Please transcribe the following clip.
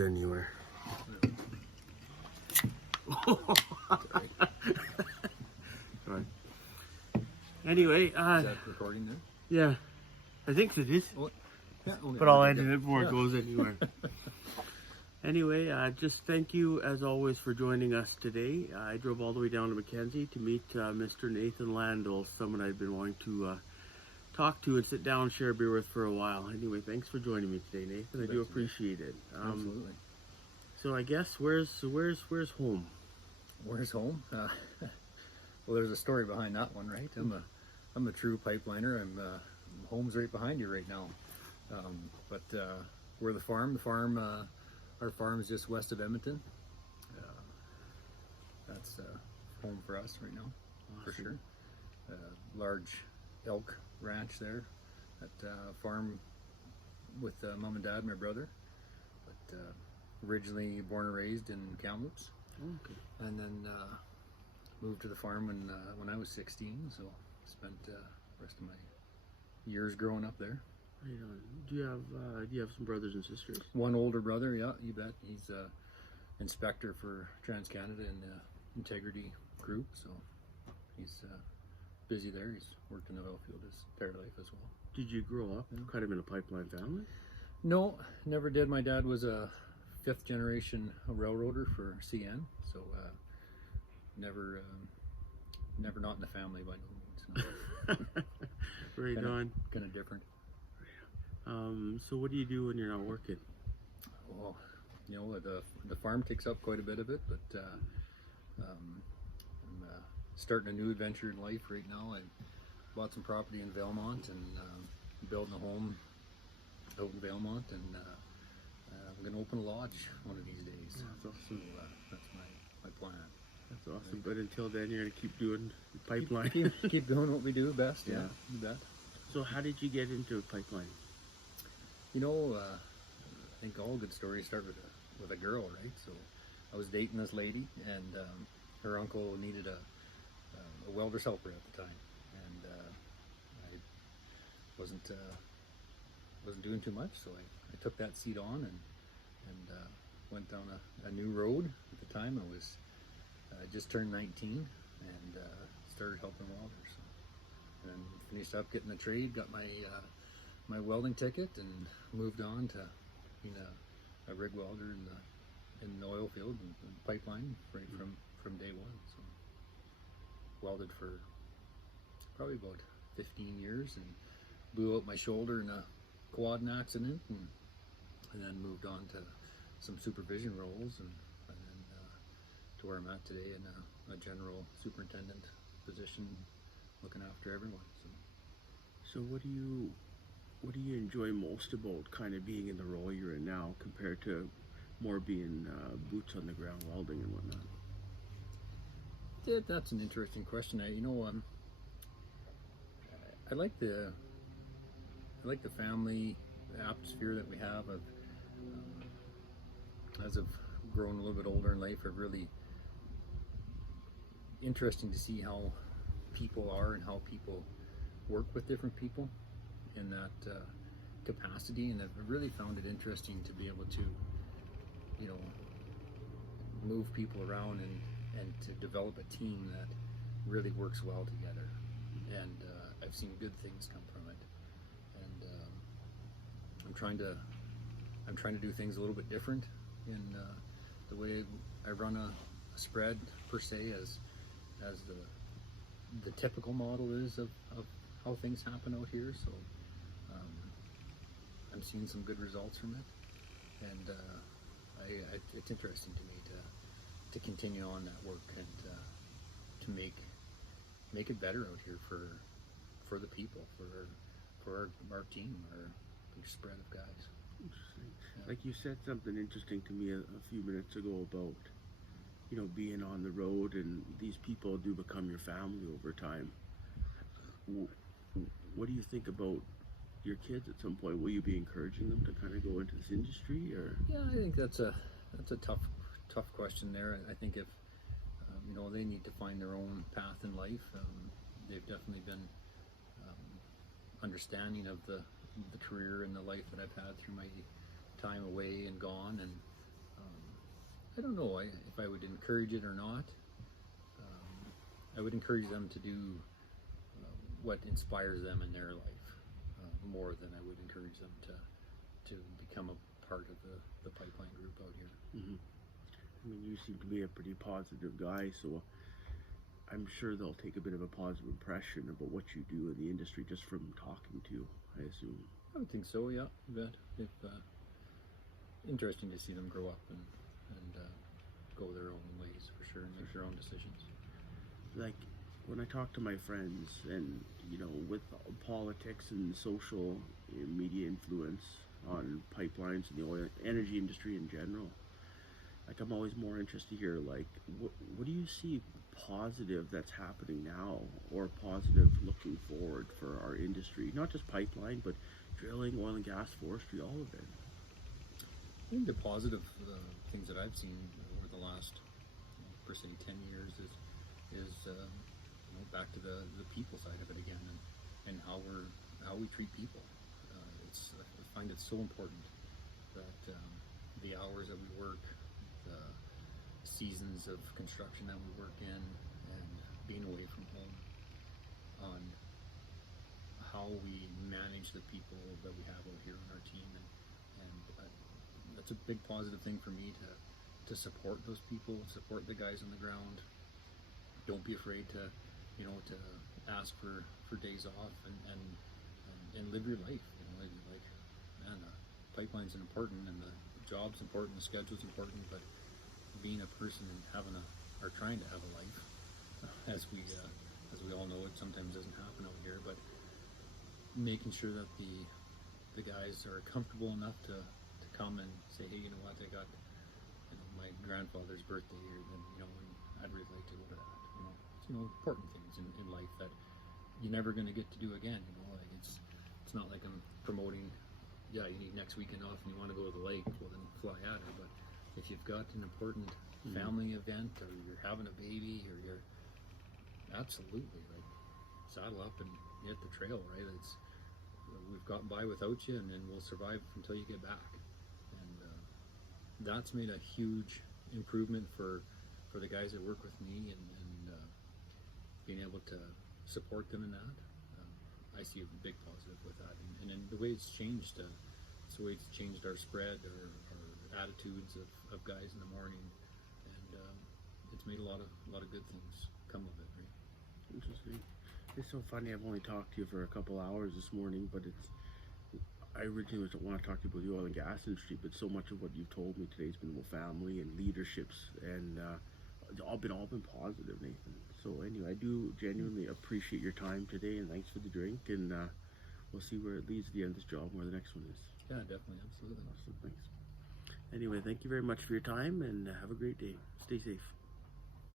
Anywhere. Sorry. Anyway, Is that recording there? yeah, I think it is. Oh, yeah, okay. But I'll edit it before Yeah. it goes anywhere. Anyway, just thank you as always for joining us today. I drove all the way down to Mackenzie to meet Mr. Nathan Landel, someone I've been wanting to talk to and sit down and share a beer with for a while. Anyway, thanks for joining me today, Nathan. I do appreciate it. Absolutely. So I guess where's home? Where's home? Well, there's a story behind that one, right? I'm a true pipeliner. Home's right behind you right now. But we're the farm. Our farm is just west of Edmonton. That's home for us right now, for sure. Large elk ranch there. At farm with mom and dad, my brother. But originally born and raised in Kamloops. Okay. And then moved to the farm when I was 16, so spent the rest of my years growing up there. Right on. Do you have some brothers and sisters? One older brother, yeah, you bet. He's inspector for TransCanada in the Integrity group, so he's busy there. He's worked in the oil field his entire life as well. Did you grow up kind of in a pipeline family? No, never did. My dad was a fifth generation railroader for CN, so never not in the family by no means. No. Right on. Kind of different. So what do you do when you're not working? Well, you know, the farm takes up quite a bit of it, but I'm starting a new adventure in life right now. I bought some property in Valemount and building a home out in Valemount, and I'm going to open a lodge one of these days. That's awesome. So, that's my plan. That's awesome. But until then, you're going to keep doing pipeline. Keep doing what we do best. Yeah, you bet. So how did you get into pipeline? You know, I think all good stories start with a girl, right? So I was dating this lady, and her uncle needed a welder's helper at the time, and I wasn't doing too much, so I took that seat on and went down a new road. At the time, I was just turned 19 and started helping welders. And finished up getting the trade, got my my welding ticket, and moved on to being a rig welder in the oil field and pipeline right from day one. So welded for probably about 15 years and blew out my shoulder in a quad accident, and then moved on to some supervision roles, and then to where I'm at today in a general superintendent position, looking after everyone. So what do you enjoy most about kind of being in the role you're in now compared to more being boots on the ground welding and whatnot? Yeah, that's an interesting question. I like the family atmosphere that we have. As I've grown a little bit older in life, I've really interesting to see how people are and how people work with different people in that capacity, and I've really found it interesting to be able to, you know, move people around and to develop a team that really works well together. And I've seen good things come from it, and I'm trying to do things a little bit different in the way I run a spread per se, as the typical model is of how things happen out here. So I'm seeing some good results from it, and it's interesting to me to continue on that work and to make it better out here for the people, for our team, our big spread of guys. Interesting. Yeah. Like you said something interesting to me a few minutes ago about, you know, being on the road, and these people do become your family over time. What do you think about your kids at some point? Will you be encouraging them to kind of go into this industry, or? Yeah, I think that's a tough question there. I think if you know, they need to find their own path in life. They've definitely been understanding of the career and the life that I've had through my time away and gone, and I don't know if I would encourage it or not. I would encourage them to do what inspires them in their life more than I would encourage them to become a part of the pipeline group out here. Hmm. I mean, you seem to be a pretty positive guy, so I'm sure they'll take a bit of a positive impression about what you do in the industry just from talking to you, I assume. I would think so, yeah. You bet. It's interesting to see them grow up and go their own ways for sure and make their own decisions. Like, when I talk to my friends and, with politics and social media influence on pipelines and the oil energy industry in general, like, I'm always more interested to hear, like, what do you see positive that's happening now, or positive looking forward for our industry? Not just pipeline, but drilling, oil and gas, forestry, all of it. I think the positive things that I've seen over the last, per se, 10 years is back to the people side of it again, and how we treat people. I find it so important that the hours that we work, the seasons of construction that we work in, and being away from home, on how we manage the people that we have out here on our team, and that's a big positive thing for me to support those people, support the guys on the ground. Don't be afraid to ask for days off and live your life. Like, man, the pipeline's important, and the job's important, the schedule's important, but being a person and trying to have a life, as we all know, it sometimes doesn't happen out here. But making sure that the guys are comfortable enough to come and say, hey, you know what, I got my grandfather's birthday here, then and I'd really like to go to that. It's important things in life that you're never going to get to do again. Like, it's not like I'm promoting. Yeah, you need next weekend off and you want to go to the lake, well then fly at it. But if you've got an important family event, or you're having a baby, or you're absolutely, like, saddle up and hit the trail, right? We've gotten by without you, and then we'll survive until you get back. And that's made a huge improvement for the guys that work with me, and being able to support them in that. I see a big positive with that, and in the way it's changed, it's the way it's changed our spread, our attitudes of guys in the morning, and it's made a lot of good things come of it. Right? Interesting. It's so funny. I've only talked to you for a couple hours this morning, but I originally want to talk to you about the oil and gas industry, but so much of what you've told me today has been about family and leaderships, and all been positive, Nathan. So anyway, I do genuinely appreciate your time today, and thanks for the drink, and we'll see where it leads at the end of this job and where the next one is. Yeah, definitely, absolutely. Awesome, thanks. Anyway, thank you very much for your time, and have a great day. Stay safe.